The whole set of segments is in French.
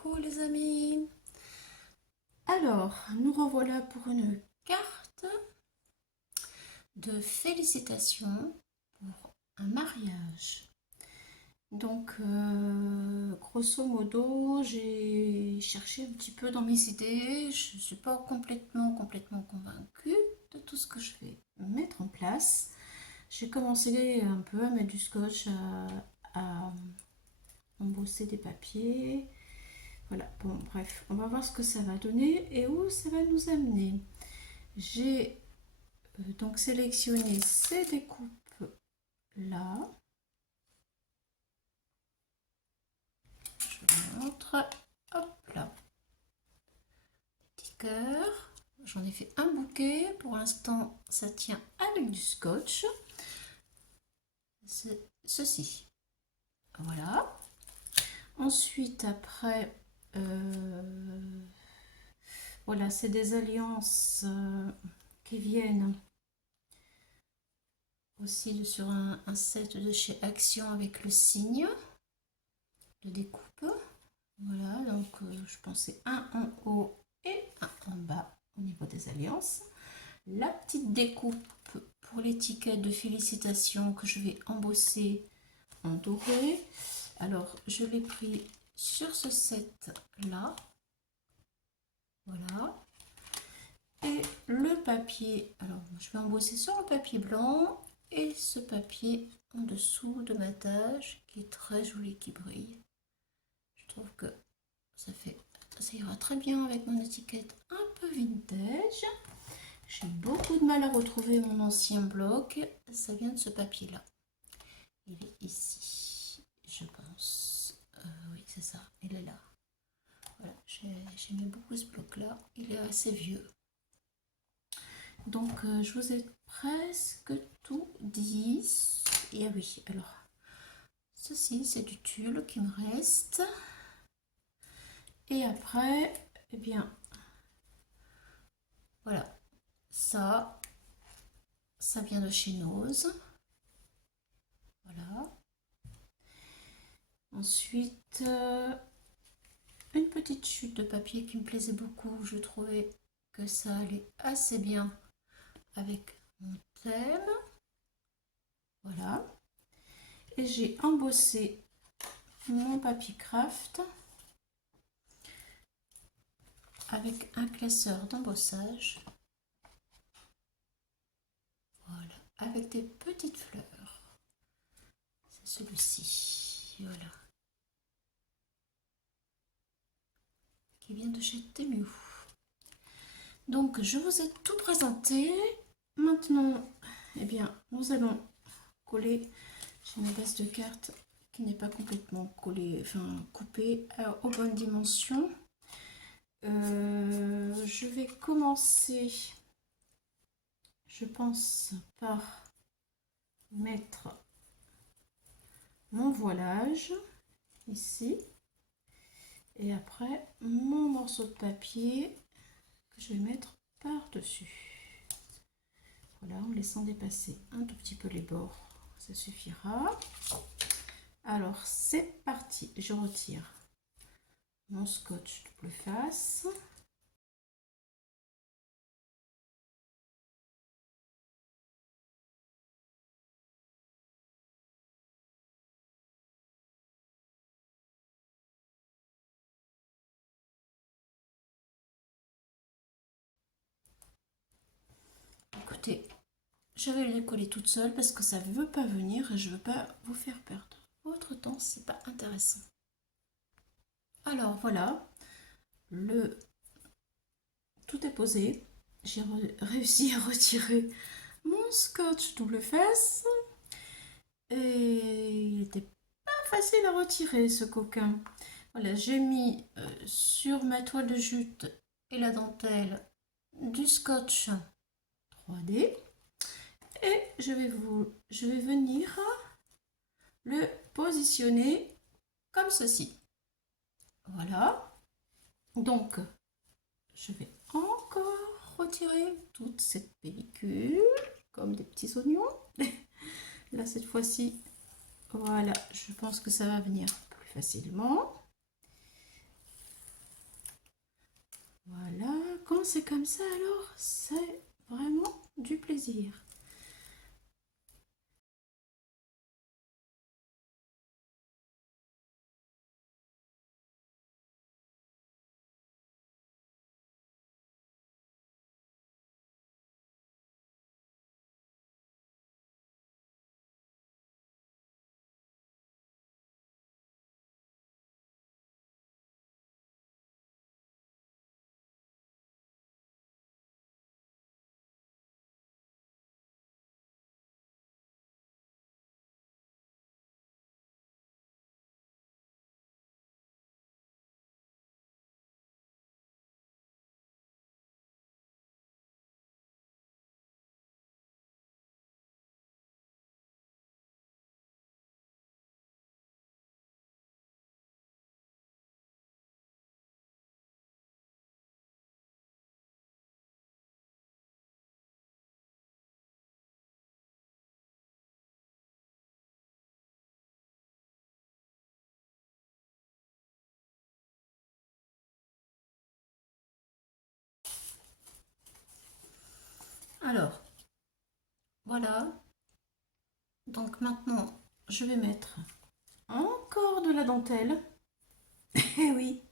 Coucou les amis. Alors, nous revoilà pour une carte de félicitations pour un mariage. Donc, grosso modo, j'ai cherché un petit peu dans mes idées. Je ne suis pas complètement convaincue de tout ce que je vais mettre en place. J'ai commencé un peu à mettre du scotch, à embosser des papiers. Voilà, bon, bref, on va voir ce que ça va donner et où ça va nous amener. J'ai donc sélectionné ces découpes là. Je vous montre. Hop là. Petit cœur. J'en ai fait un bouquet. Pour l'instant, ça tient avec du scotch. C'est ceci. Voilà. Ensuite, après, voilà, c'est des alliances qui viennent aussi sur un set de chez Action avec le signe de découpe. Voilà, donc je pensais un en haut et un en bas au niveau des alliances. La petite découpe pour l'étiquette de félicitations que je vais embosser en doré. Alors, je l'ai pris sur ce set là. Voilà. Et le papier, alors je vais embosser sur le papier blanc et ce papier en dessous de ma tâche qui est très joli, qui brille. Je trouve que ça ira très bien avec mon étiquette un peu vintage. J'ai beaucoup de mal à retrouver mon ancien bloc. Ça vient de ce papier là. Il est ici, je pense. Oui, c'est ça, il est là. Voilà, j'aimais beaucoup ce bloc là. Il est assez vieux. Donc, je vous ai presque tout dit. Et ah oui, alors, ceci, c'est du tulle qui me reste. Et après, eh bien, voilà, ça vient de chez Nose. Voilà. Ensuite, une petite chute de papier qui me plaisait beaucoup. Je trouvais que ça allait assez bien avec mon thème. Voilà. Et j'ai embossé mon papier craft avec un classeur d'embossage. Voilà, avec des petites fleurs. C'est celui-ci, voilà. Qui vient de chez Temu. Donc, je vous ai tout présenté. Maintenant, eh bien, nous allons coller. J'ai ma base de cartes qui n'est pas complètement collée, enfin coupée aux bonnes dimensions. Je vais commencer, je pense, par mettre mon voilage ici et après mon morceau de papier que je vais mettre par-dessus. Voilà, en laissant dépasser un tout petit peu les bords, ça suffira. Alors c'est parti, je retire mon scotch double face. Écoutez, je vais le coller toute seule parce que ça ne veut pas venir et je ne veux pas vous faire perdre votre temps, c'est pas intéressant. Alors voilà, tout est posé. J'ai réussi à retirer mon scotch double face et il n'était pas facile à retirer ce coquin. Voilà, j'ai mis sur ma toile de jute et la dentelle du scotch 3D et je vais venir le positionner comme ceci. Voilà, donc je vais encore retirer toute cette pellicule comme des petits oignons. Là cette fois-ci, voilà, je pense que ça va venir plus facilement. c'est comme ça, alors c'est vraiment du plaisir. Alors, voilà. Donc maintenant, je vais mettre encore de la dentelle. Eh oui,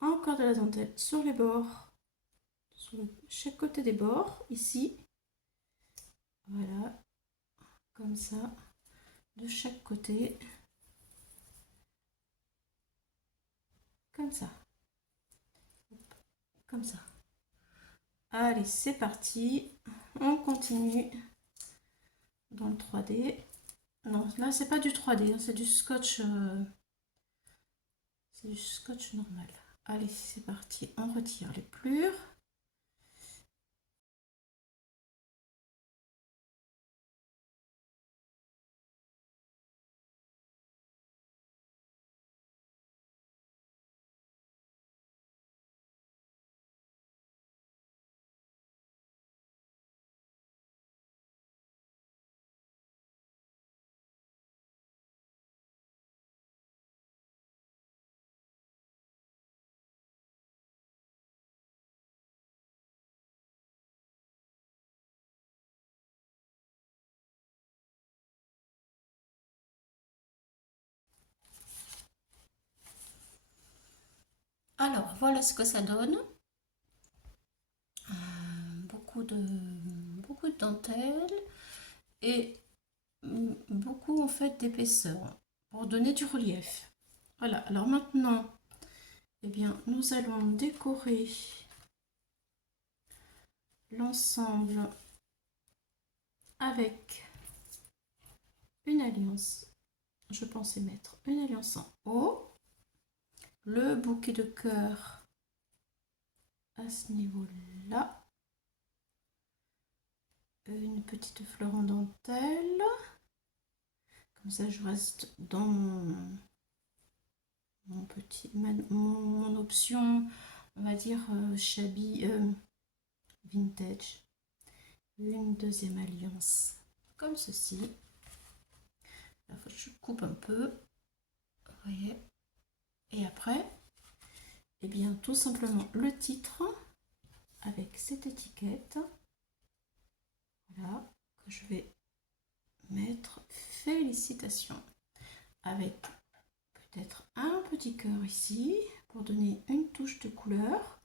encore de la dentelle sur les bords, sur chaque côté des bords, ici. Voilà, comme ça, de chaque côté. Comme ça. Comme ça. Allez, c'est parti. On continue dans le 3D. Non, là, c'est pas du 3D, hein, c'est du scotch. C'est du scotch normal. Allez, c'est parti. On retire les plures. Alors, voilà ce que ça donne. Beaucoup de dentelle et beaucoup en fait d'épaisseur pour donner du relief. Voilà, alors maintenant, eh bien, nous allons décorer l'ensemble avec une alliance. Je pensais mettre une alliance en haut, le bouquet de cœur à ce niveau-là, une petite fleur en dentelle, comme ça je reste dans mon option, on va dire shabby vintage. Une deuxième alliance comme ceci. Là, je coupe un peu, vous voyez. Et après, eh bien, tout simplement le titre avec cette étiquette. Voilà, que je vais mettre félicitations avec peut-être un petit cœur ici pour donner une touche de couleur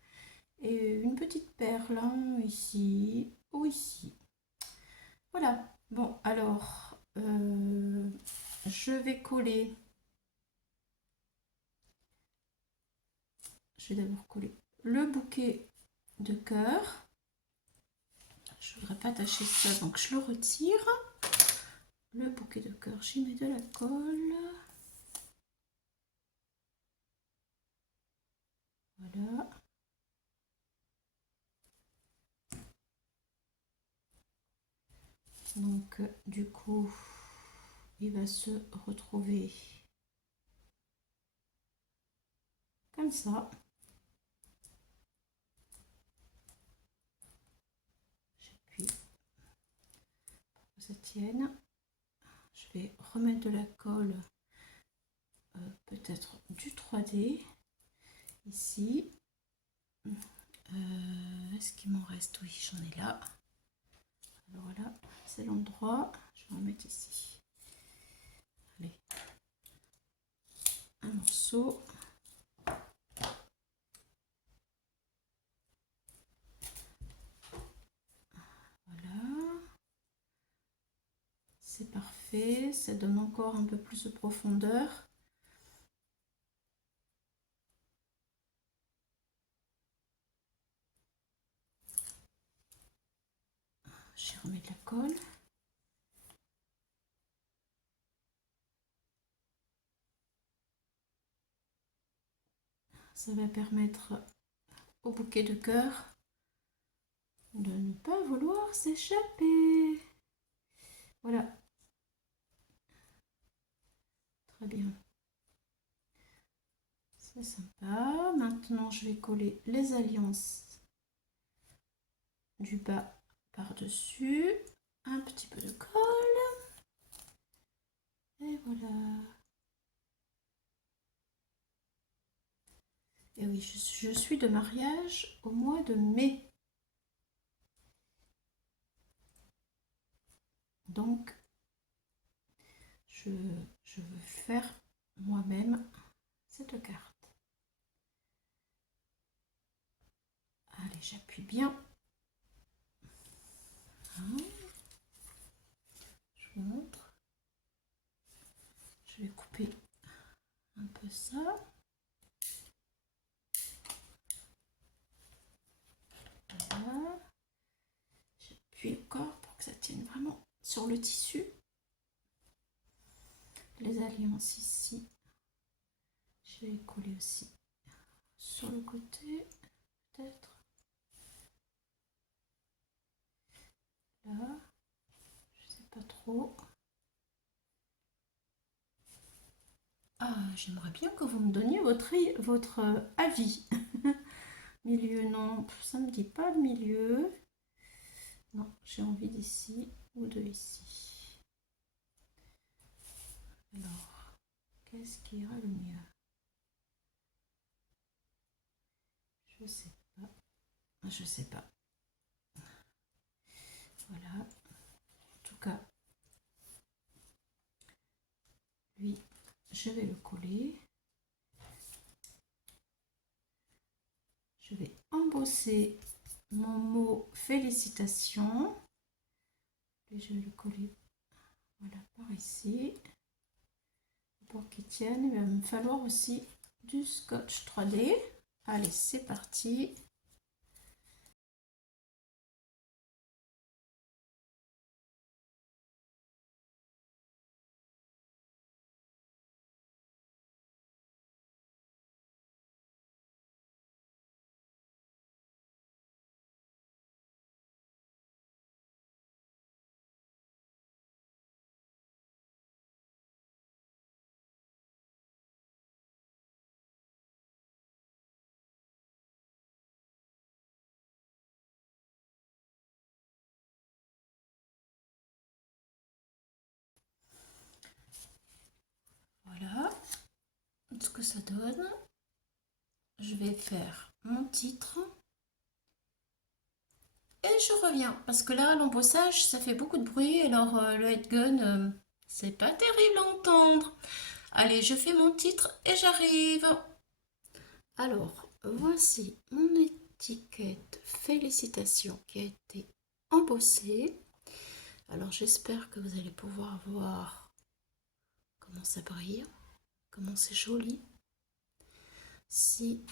et une petite perle ici ou ici. Voilà, bon alors je vais coller, je vais d'abord coller le bouquet de cœur. Je voudrais pas attacher ça, donc je le retire. Le bouquet de cœur, j'y mets de la colle. Voilà. Donc du coup, il va se retrouver comme ça. J'appuie pour que ça tienne. Je vais remettre de la colle, peut-être du 3D ici. Est-ce qu'il m'en reste? Oui, j'en ai là. Alors voilà, c'est l'endroit. Je vais en mettre ici. Allez. Un morceau. Voilà. C'est parfait. Ça donne encore un peu plus de profondeur. Je vais remettre la colle. Ça va permettre au bouquet de cœur de ne pas vouloir s'échapper. Voilà. Très bien. C'est sympa. Maintenant, je vais coller les alliances du bas par-dessus. Un petit peu de colle. Et voilà. Et oui, je suis de mariage au mois de mai. Donc, je veux faire moi-même cette carte. Allez, j'appuie bien. Hein, je vous montre. Je vais couper un peu ça. Voilà. J'appuie encore pour que ça tienne vraiment sur le tissu. Les alliances ici, je vais les coller aussi sur le côté, peut-être. Là, je sais pas trop. Ah, j'aimerais bien que vous me donniez votre avis. Milieu, non, ça me dit pas de milieu. Non, j'ai envie d'ici ou de ici. Alors, qu'est-ce qui ira le mieux? Je sais pas. Je sais pas. Voilà. En tout cas, lui, je vais le coller. Je vais embosser mon mot félicitations. Et je vais le coller voilà, par ici. Pour qu'il tienne, il va me falloir aussi du scotch 3D. Allez, c'est parti. Voilà ce que ça donne. Je vais faire mon titre. Et je reviens. Parce que là, l'embossage, ça fait beaucoup de bruit. Alors, le headgun, c'est pas terrible à entendre. Allez, je fais mon titre et j'arrive. Alors, voici mon étiquette félicitations qui a été embossée. Alors, j'espère que vous allez pouvoir voir comment ça brille, comment c'est joli. Si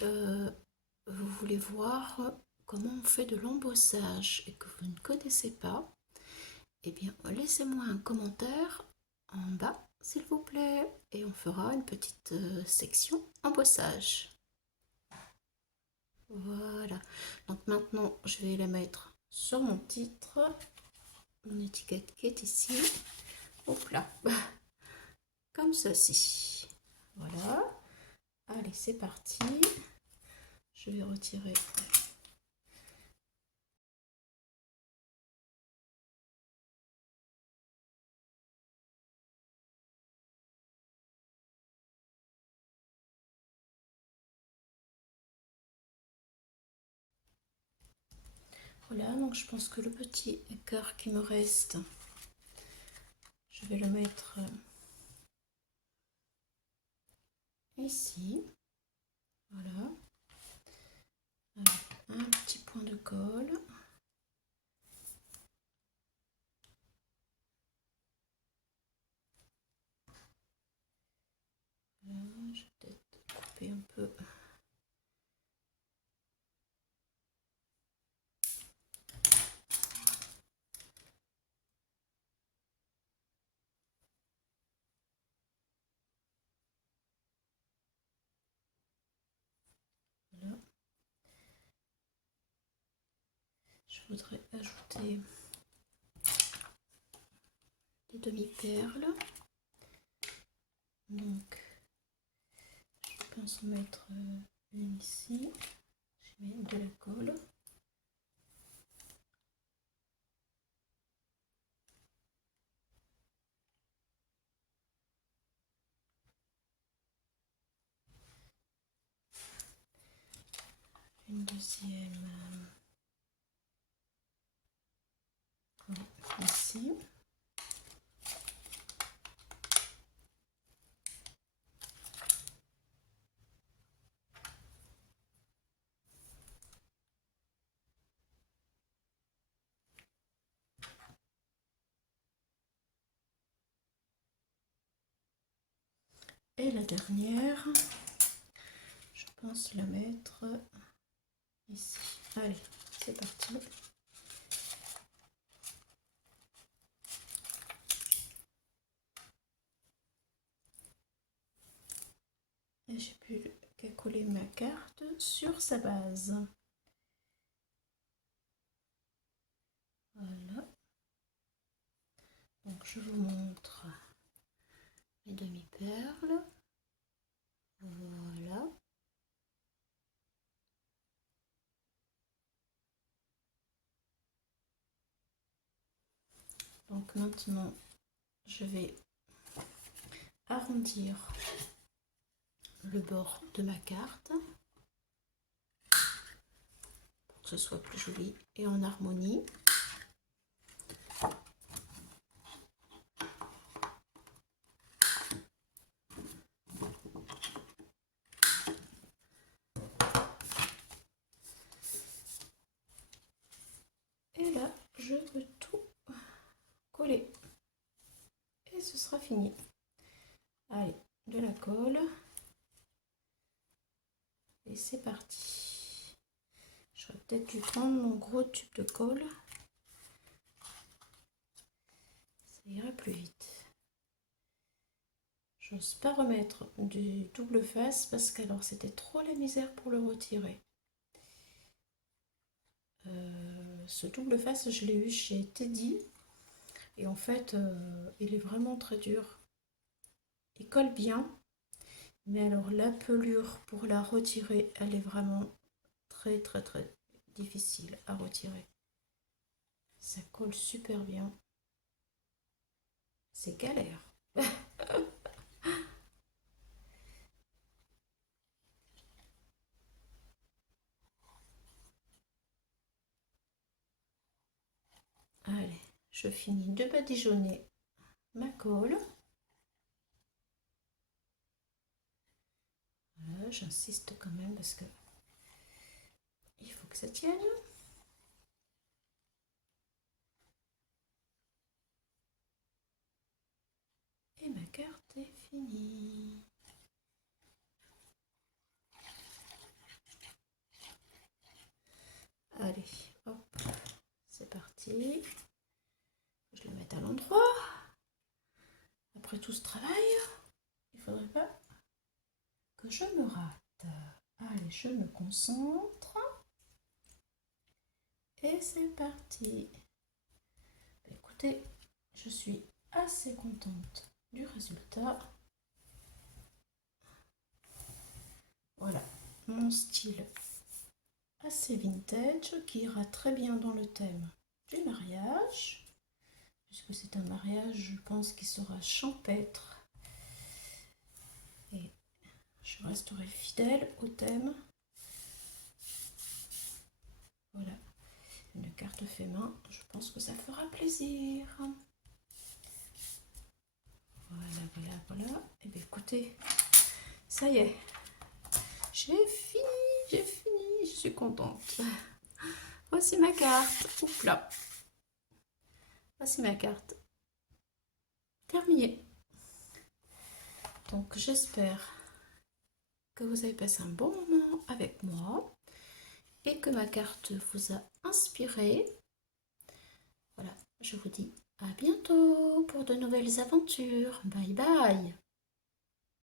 vous voulez voir comment on fait de l'embossage et que vous ne connaissez pas, eh bien, laissez-moi un commentaire en bas, s'il vous plaît, et on fera une petite section embossage. Voilà. Donc maintenant, je vais la mettre sur mon titre, mon étiquette qui est ici. Hop là. Comme ceci. Voilà. Allez, c'est parti. Je vais retirer. Voilà, donc je pense que le petit cœur qui me reste, je vais le mettre ici. Voilà. Avec un petit point de colle. Voilà, je vais peut-être couper un peu. Voilà. Je voudrais ajouter des demi-perles. Donc, je pense mettre une ici. Je mets de la colle. Une deuxième ici. Et la dernière, je pense la mettre ici. Allez, c'est parti. Et j'ai plus qu'à coller ma carte sur sa base. Voilà. Donc je vous montre les demi-perles. Voilà. Donc maintenant, je vais arrondir le bord de ma carte pour que ce soit plus joli et en harmonie. Et là, je peux tout coller. Et ce sera fini. Allez, de la colle. Et c'est parti. J'aurais peut-être dû prendre mon gros tube de colle. Ça irait plus vite. J'ose pas remettre du double face parce qu'alors c'était trop la misère pour le retirer. Ce double face, je l'ai eu chez Teddy. Et en fait, il est vraiment très dur. Il colle bien. Mais alors la pelure pour la retirer, elle est vraiment très difficile à retirer. Ça colle super bien. C'est galère. Allez, je finis de badigeonner ma colle. Voilà, j'insiste quand même parce que il faut que ça tienne. Et ma carte est finie. Allez, hop, c'est parti. Je le mets à l'endroit. Après tout ce travail, il faudrait pas que je me rate. Allez, je me concentre. Et c'est parti. Écoutez, je suis assez contente du résultat. Voilà, mon style assez vintage qui ira très bien dans le thème du mariage. Puisque c'est un mariage, je pense qu'il sera champêtre. Et je resterai fidèle au thème. Voilà. Une carte fait main, je pense que ça fera plaisir. Voilà. Et bien écoutez, ça y est, j'ai fini, je suis contente. Voici ma carte. Oups là. Voici ma carte. Terminé. Donc j'espère que vous avez passé un bon moment avec moi et que ma carte vous a inspiré. Voilà, je vous dis à bientôt pour de nouvelles aventures. Bye bye.